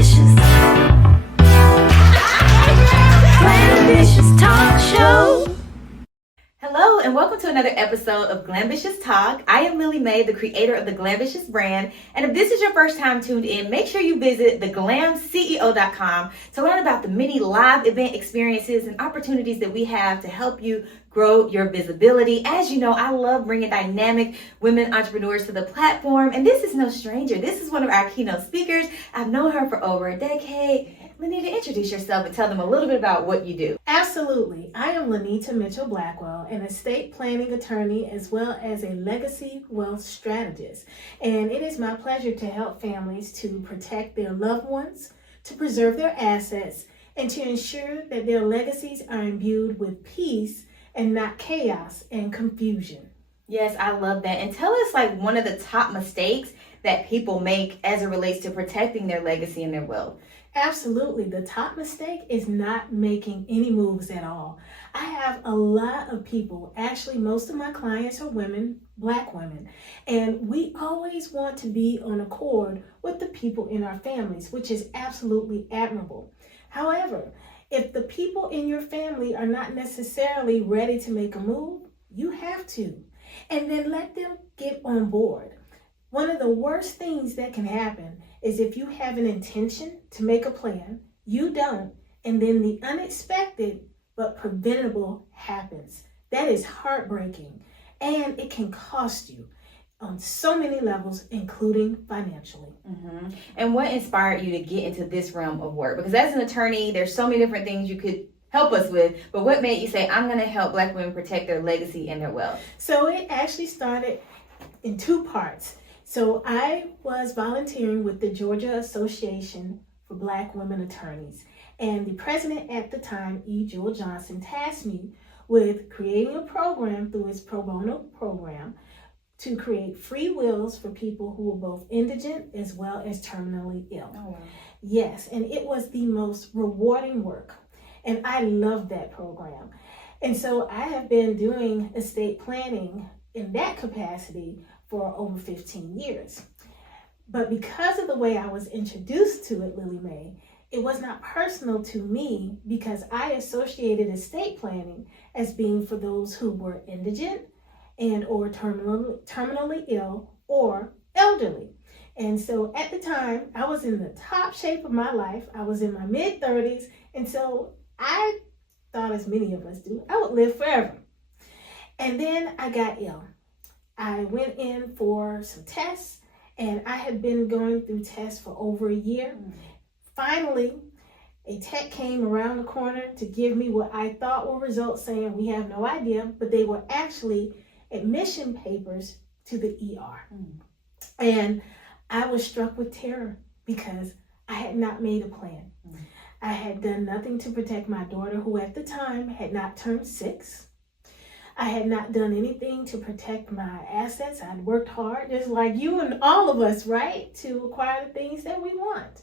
Glambitious. Glambitious Talk Show. Hello and welcome to another episode of Glambitious Talk. I am Lillie Mae, the creator of the Glambitious brand. And if this is your first time tuned in, make sure you visit theglamceo.com to learn about the many live event experiences and opportunities that we have to help you grow your visibility. As you know, I love bringing dynamic women entrepreneurs to the platform, and this is no stranger. This is one of our keynote speakers. I've known her for over a decade. Lynita, introduce yourself and tell them a little bit about what you do. Absolutely. I am Lynita Mitchell Blackwell, an estate planning attorney as well as a legacy wealth strategist. And it is my pleasure to help families to protect their loved ones, to preserve their assets, and to ensure that their legacies are imbued with peace and not chaos and confusion. Yes, I love that. And tell us like one of the top mistakes that people make as it relates to protecting their legacy and their wealth. Absolutely. The top mistake is not making any moves at all. I have a lot of people, actually most of my clients are women, Black women, and we always want to be on accord with the people in our families, which is absolutely admirable. However, if the people in your family are not necessarily ready to make a move, you have to, and then let them get on board. One of the worst things that can happen is if you have an intention to make a plan, you don't, and then the unexpected but preventable happens. That is heartbreaking, and it can cost you on so many levels, including financially. Mm-hmm. And what inspired you to get into this realm of work? Because as an attorney, there's so many different things you could help us with, but what made you say, I'm going to help Black women protect their legacy and their wealth? So it actually started in two parts. So I was volunteering with the Georgia Association for Black Women Attorneys, and the president at the time, E. Jewel Johnson, tasked me with creating a program through his pro bono program to create free wills for people who were both indigent as well as terminally ill. Oh, wow. Yes, and it was the most rewarding work, and I loved that program. And so I have been doing estate planning in that capacity for over 15 years. But because of the way I was introduced to it, Lillie Mae, it was not personal to me because I associated estate planning as being for those who were indigent and or terminally ill or elderly. And so at the time, I was in the top shape of my life. I was in my mid-30s, and so I thought, as many of us do, I would live forever. And then I got ill. I went in for some tests, and I had been going through tests for over a year. Finally, a tech came around the corner to give me what I thought were results saying we have no idea, but they were actually admission papers to the ER. And I was struck with terror because I had not made a plan. I had done nothing to protect my daughter, who at the time had not turned 6. I had not done anything to protect my assets. I'd worked hard, just like you and all of us, right, to acquire the things that we want.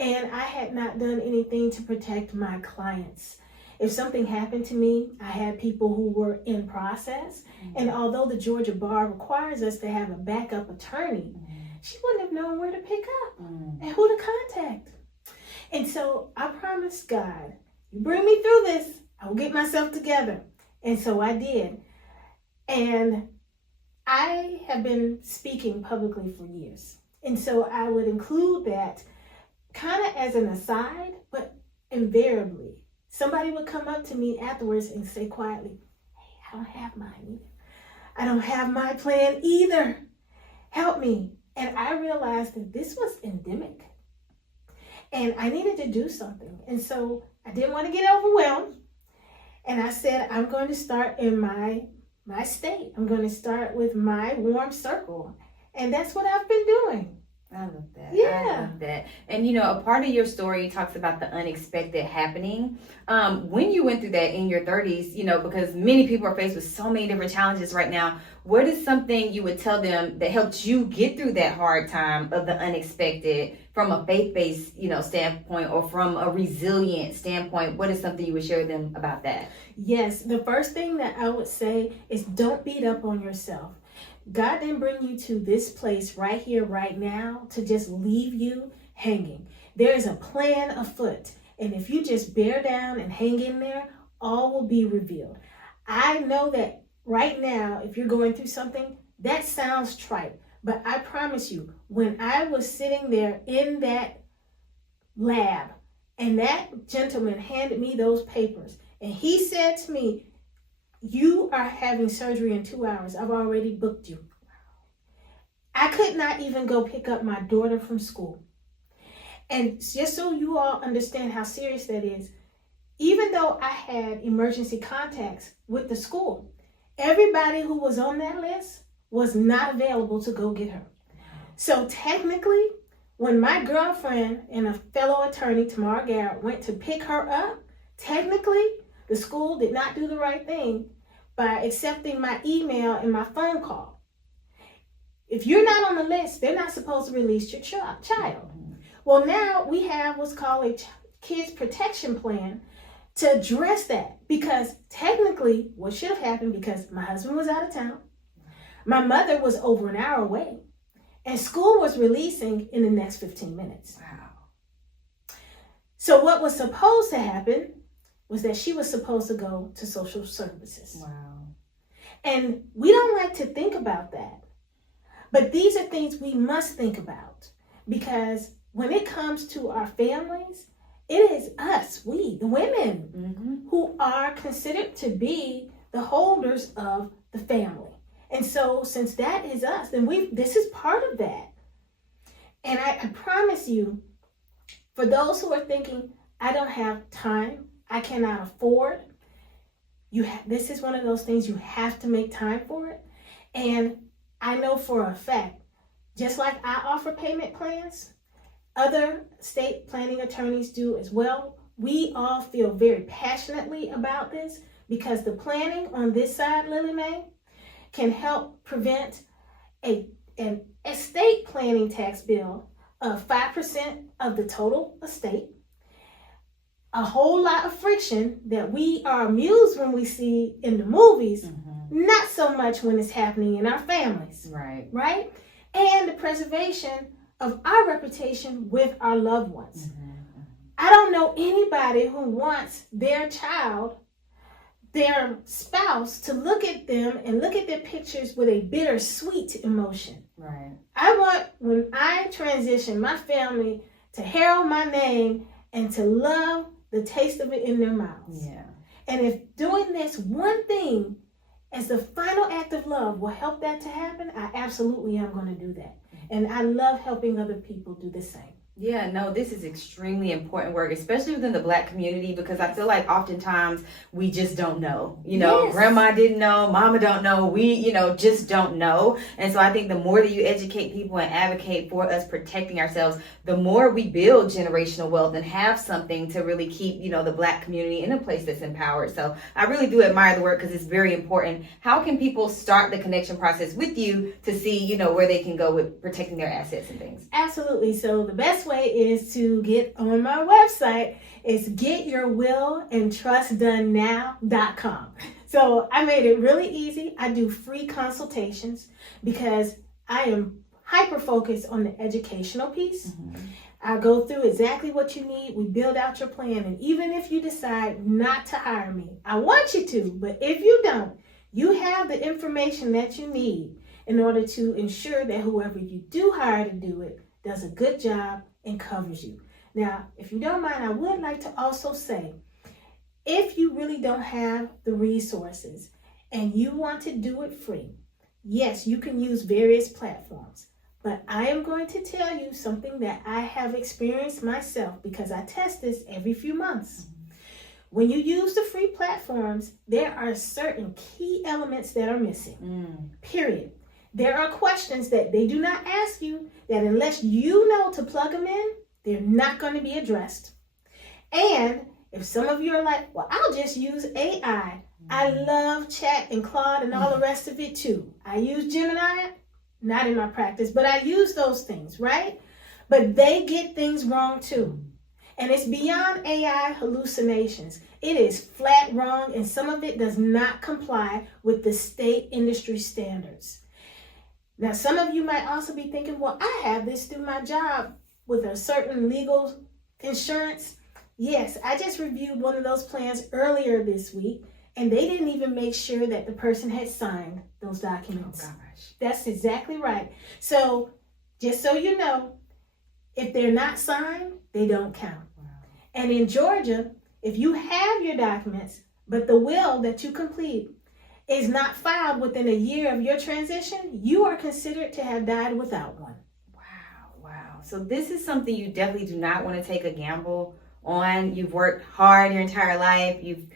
And I had not done anything to protect my clients. If something happened to me, I had people who were in process. And although the Georgia bar requires us to have a backup attorney, she wouldn't have known where to pick up and who to contact. And so I promised God, you bring me through this, I will get myself together. And so I did. And I have been speaking publicly for years. And so I would include that kind of as an aside, but invariably, somebody would come up to me afterwards and say quietly, hey, I don't have mine either. I don't have my plan either. Help me. And I realized that this was endemic. And I needed to do something. And so I didn't want to get overwhelmed. And I said, I'm going to start in my state. I'm going to start with my warm circle. And that's what I've been doing. I love that. Yeah. I love that. And you know, a part of your story talks about the unexpected happening. When you went through that in your 30s, you know, because many people are faced with so many different challenges right now, what is something you would tell them that helped you get through that hard time of the unexpected from a faith-based, you know, standpoint, or from a resilient standpoint? What is something you would share with them about that? Yes, the first thing that I would say is don't beat up on yourself. God didn't bring you to this place right here, right now, to just leave you hanging. There is a plan afoot. And if you just bear down and hang in there, all will be revealed. I know that right now, if you're going through something, that sounds trite. But I promise you, when I was sitting there in that lab and that gentleman handed me those papers and he said to me, you are having surgery in 2 hours. I've already booked you. I could not even go pick up my daughter from school. And just so you all understand how serious that is, even though I had emergency contacts with the school, everybody who was on that list was not available to go get her. So technically, when my girlfriend and a fellow attorney, Tamara Garrett, went to pick her up, technically, the school did not do the right thing by accepting my email and my phone call. If you're not on the list, they're not supposed to release your child. Well, now we have what's called a kids protection plan to address that, because technically what should have happened, because my husband was out of town, my mother was over an hour away, and school was releasing in the next 15 minutes. Wow. So what was supposed to happen was that she was supposed to go to social services. Wow. And we don't like to think about that. But these are things we must think about, because when it comes to our families, it is us, we, the women, who are considered to be the holders of the family. And so since that is us, then this is part of that. And I promise you, for those who are thinking, I don't have time, I cannot afford, this is one of those things you have to make time for it. And I know for a fact, just like I offer payment plans, other state planning attorneys do as well. We all feel very passionately about this, because the planning on this side, Lillie Mae, can help prevent an estate planning tax bill of 5% of the total estate. A whole lot of friction that we are amused when we see in the movies, not so much when it's happening in our families. Right? And the preservation of our reputation with our loved ones. I don't know anybody who wants their child, their spouse, to look at them and look at their pictures with a bittersweet emotion. Right. I want, when I transition my family, to herald my name and to love the taste of it in their mouths. Yeah. And if doing this one thing as the final act of love will help that to happen, I absolutely am going to do that. And I love helping other people do the same. Yeah, no, this is extremely important work, especially within the Black community, because I feel like oftentimes we just don't know. Yes. Grandma didn't know, mama don't know, we, just don't know. And so I think the more that you educate people and advocate for us protecting ourselves, the more we build generational wealth and have something to really keep, the Black community in a place that's empowered. So I really do admire the work, because it's very important. How can people start the connection process with you to see, where they can go with protecting their assets and things? Absolutely. So the best way is to get on my website. It's getyourwillandtrustdonenow.com. So I made it really easy. I do free consultations because I am hyper focused on the educational piece. I go through exactly what you need. We build out your plan. And even if you decide not to hire me, I want you to, but if you don't, you have the information that you need in order to ensure that whoever you do hire to do it does a good job and covers you. Now, if you don't mind, I would like to also say, if you really don't have the resources and you want to do it free, yes, you can use various platforms. But I am going to tell you something that I have experienced myself, because I test this every few months. When you use the free platforms, there are certain key elements that are missing. Period. There are questions that they do not ask you that unless you know to plug them in, they're not going to be addressed. And if some of you are like, well, I'll just use AI. I love Chat and Claude and all the rest of it too. I use Gemini, not in my practice, but I use those things, right? But they get things wrong too. And it's beyond AI hallucinations. It is flat wrong, and some of it does not comply with the state industry standards. Now, some of you might also be thinking, well, I have this through my job. with a certain legal insurance. Yes, I just reviewed one of those plans earlier this week, and they didn't even make sure that the person had signed those documents. Oh gosh. That's exactly right. So just so you know, if they're not signed, they don't count. Wow. And in Georgia, if you have your documents, but the will that you complete is not filed within a year of your transition, you are considered to have died without one. Wow. So this is something you definitely do not want to take a gamble on. You've worked hard your entire life. You've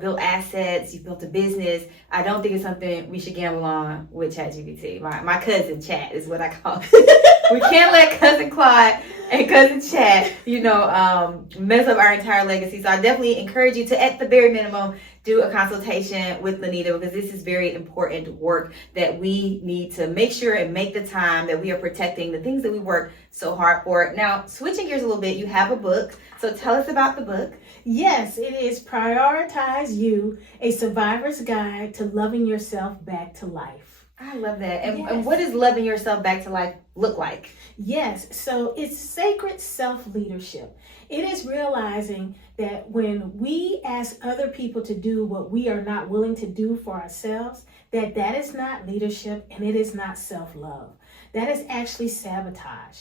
built assets. You've built a business. I don't think it's something we should gamble on with ChatGPT. My cousin Chat is what I call it. We can't let cousin Claude and cousin Chat, mess up our entire legacy. So I definitely encourage you to, at the very minimum, do a consultation with Lynita, because this is very important work that we need to make sure and make the time that we are protecting the things that we work so hard for. Now, switching gears a little bit, you have a book. So tell us about the book. Yes, it is Prioritize You, a Survivor's Guide to Loving Yourself Back to Life. I love that. And, Yes. and what does loving yourself back to life look like? Yes, so it's sacred self-leadership. It is realizing that when we ask other people to do what we are not willing to do for ourselves, that is not leadership and it is not self-love. That is actually sabotage.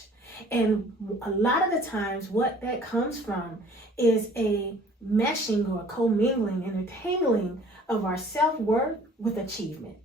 And a lot of the times what that comes from is a meshing or commingling and entangling of our self-worth with achievement.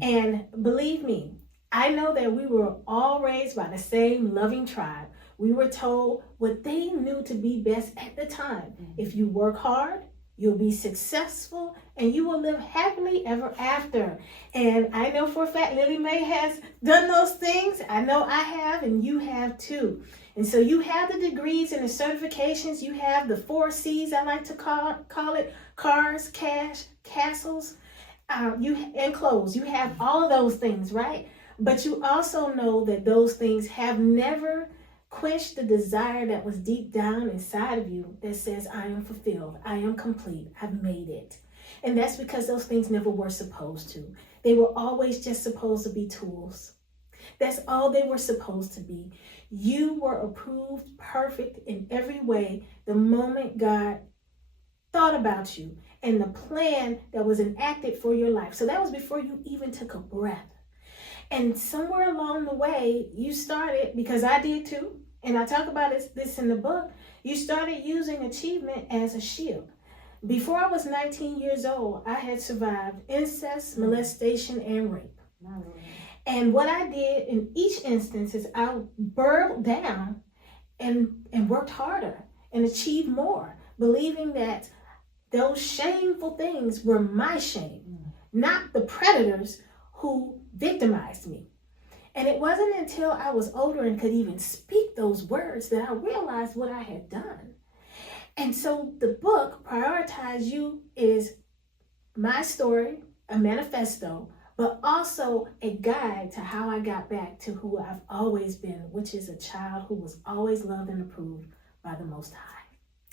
And believe me, I know that we were all raised by the same loving tribe. We were told what they knew to be best at the time. If you work hard, you'll be successful and you will live happily ever after. And I know for a fact Lillie Mae has done those things. I know I have, and you have too. And so you have the degrees and the certifications. You have the 4 C's, I like to call it: cars, cash, castles, and clothes. You have all of those things, right? But you also know that those things have never quenched the desire that was deep down inside of you that says, I am fulfilled, I am complete, I've made it. And that's because those things never were supposed to. They were always just supposed to be tools. That's all they were supposed to be. You were approved perfect in every way the moment God thought about you and the plan that was enacted for your life. So that was before you even took a breath. And somewhere along the way, you started, because I did too, and I talk about this in the book, you started using achievement as a shield. Before I was 19 years old, I had survived incest, molestation, and rape. And what I did in each instance is I burrowed down and worked harder and achieved more, believing that those shameful things were my shame, not the predators who victimized me. And it wasn't until I was older and could even speak those words that I realized what I had done. And so the book, Prioritize You, is my story, a manifesto, but also a guide to how I got back to who I've always been, which is a child who was always loved and approved by the Most High.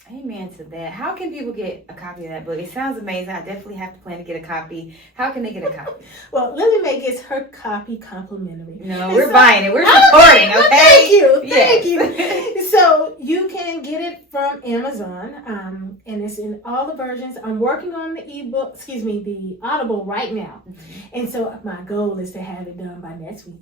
Amen to that. How can people get a copy of that book? It sounds amazing. I definitely have to plan to get a copy. How can they get a copy? Well, Lillie Mae gets her copy complimentary. No, we're buying it. We're supporting, well, okay? Thank you. So you can get it from Amazon, and it's in all the versions. I'm working on the Audible right now. And so my goal is to have it done by next week.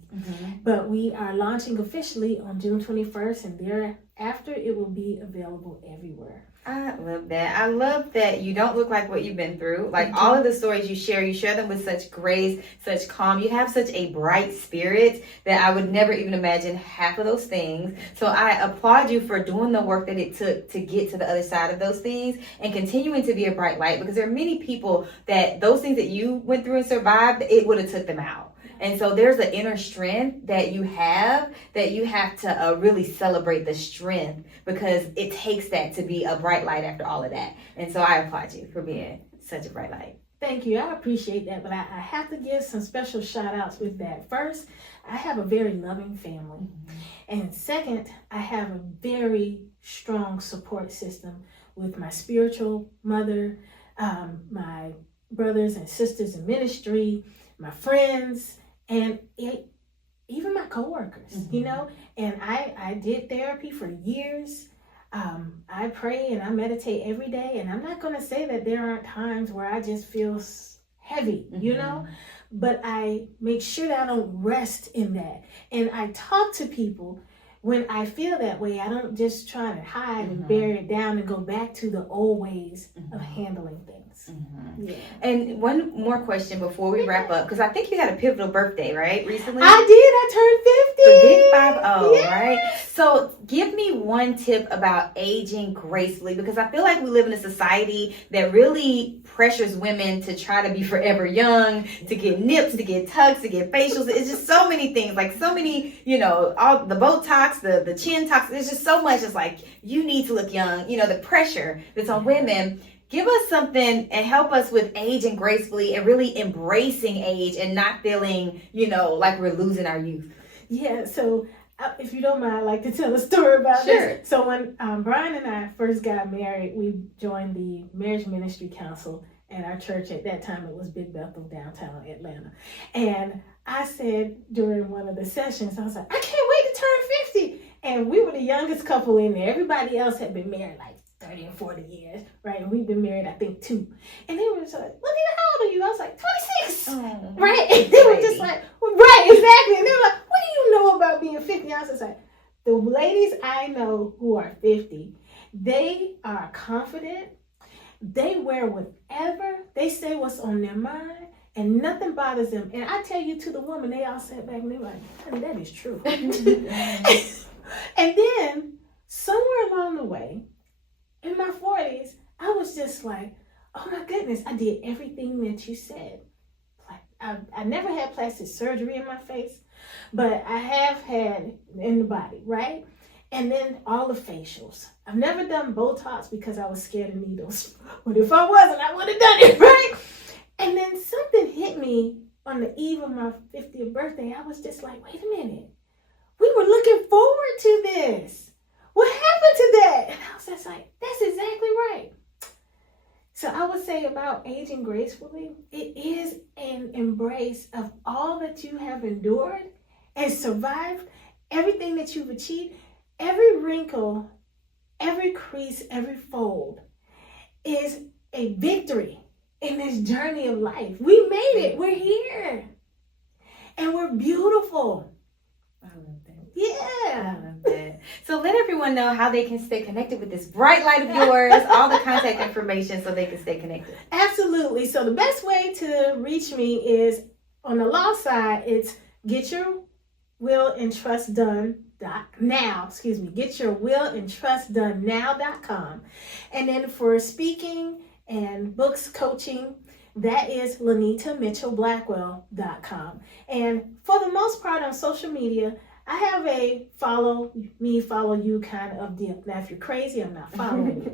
But we are launching officially on June 21st, and thereafter it will be available everywhere. I love that. I love that you don't look like what you've been through. Like all of the stories you share them with such grace, such calm. You have such a bright spirit that I would never even imagine half of those things. So I applaud you for doing the work that it took to get to the other side of those things and continuing to be a bright light, because there are many people that those things that you went through and survived, it would have took them out. And so there's an inner strength that you have to really celebrate the strength, because it takes that to be a bright light after all of that. And so I applaud you for being such a bright light. Thank you. I appreciate that. But I have to give some special shout outs with that. First, I have a very loving family. And second, I have a very strong support system with my spiritual mother, my brothers and sisters in ministry, my friends. And even my coworkers, you know, and I did therapy for years. I pray and I meditate every day, and I'm not going to say that there aren't times where I just feel heavy, you know, but I make sure that I don't rest in that. And I talk to people when I feel that way. I don't just try to hide and bury it down and go back to the old ways of handling things. Yeah. And one more question before we wrap up, because I think you had a pivotal birthday, right, recently? I did. I turned 50. The big 50, Yes. right? So give me one tip about aging gracefully, because I feel like we live in a society that really pressures women to try to be forever young, to get nips, to get tucks, to get facials. It's just so many things, like so many, you know, all the Botox, the chin tox. There's just so much. It's like, you need to look young, you know, the pressure that's on women. Give us something and help us with aging gracefully and really embracing age and not feeling, you know, like we're losing our youth. Yeah, so if you don't mind, I'd like to tell a story about this. So when Brian and I first got married, we joined the Marriage Ministry Council at our church. At that time, it was Big Bethel, downtown Atlanta. And I said during one of the sessions, I was like, I can't wait to turn 50. And we were the youngest couple in there. Everybody else had been married like 30 and 40 years, right? And we've been married, I think, 2. And they were just like, Lynita, how old are you? I was like, 26, right? And they were just like, right, exactly. And they were like, what do you know about being 50? I was just like, the ladies I know who are 50, they are confident. They wear whatever, they say what's on their mind, and nothing bothers them. And I tell you, to the woman, they all sat back and they were like, honey, that is true. And then somewhere along the way, in my 40s, I was just like, oh my goodness, I did everything that you said. I never had plastic surgery in my face, but I have had in the body, right? And then all the facials. I've never done Botox because I was scared of needles. But if I wasn't, I would have done it, right? And then something hit me on the eve of my 50th birthday. I was just like, wait a minute. We were looking forward to this. What happened to that? And I was just like, that's exactly right. So I would say about aging gracefully, it is an embrace of all that you have endured and survived, everything that you've achieved, every wrinkle, every crease, every fold is a victory in this journey of life. We made it. We're here. And we're beautiful. I love that. Yeah. I love that. So let everyone know how they can stay connected with this bright light of yours, all the contact information so they can stay connected. Absolutely. So the best way to reach me is on the law side, it's get your will and trust done now. Get your will and trust done now.com. And then for speaking and books, coaching, that is Lynita Mitchell Blackwell.com. And for the most part on social media, I have a follow me, follow you kind of deal. Now, if you're crazy, I'm not following you.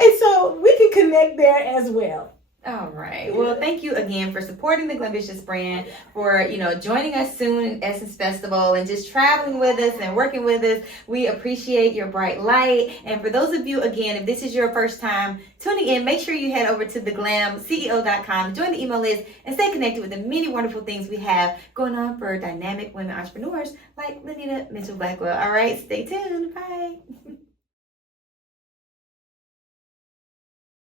And so we can connect there as well. All right. Well, thank you again for supporting the Glambitious brand, for, you know, joining us soon in Essence Festival and just traveling with us and working with us. We appreciate your bright light. And for those of you, again, if this is your first time tuning in, make sure you head over to theglamceo.com, join the email list, and stay connected with the many wonderful things we have going on for dynamic women entrepreneurs like Lynita Mitchell Blackwell. All right. Stay tuned. Bye.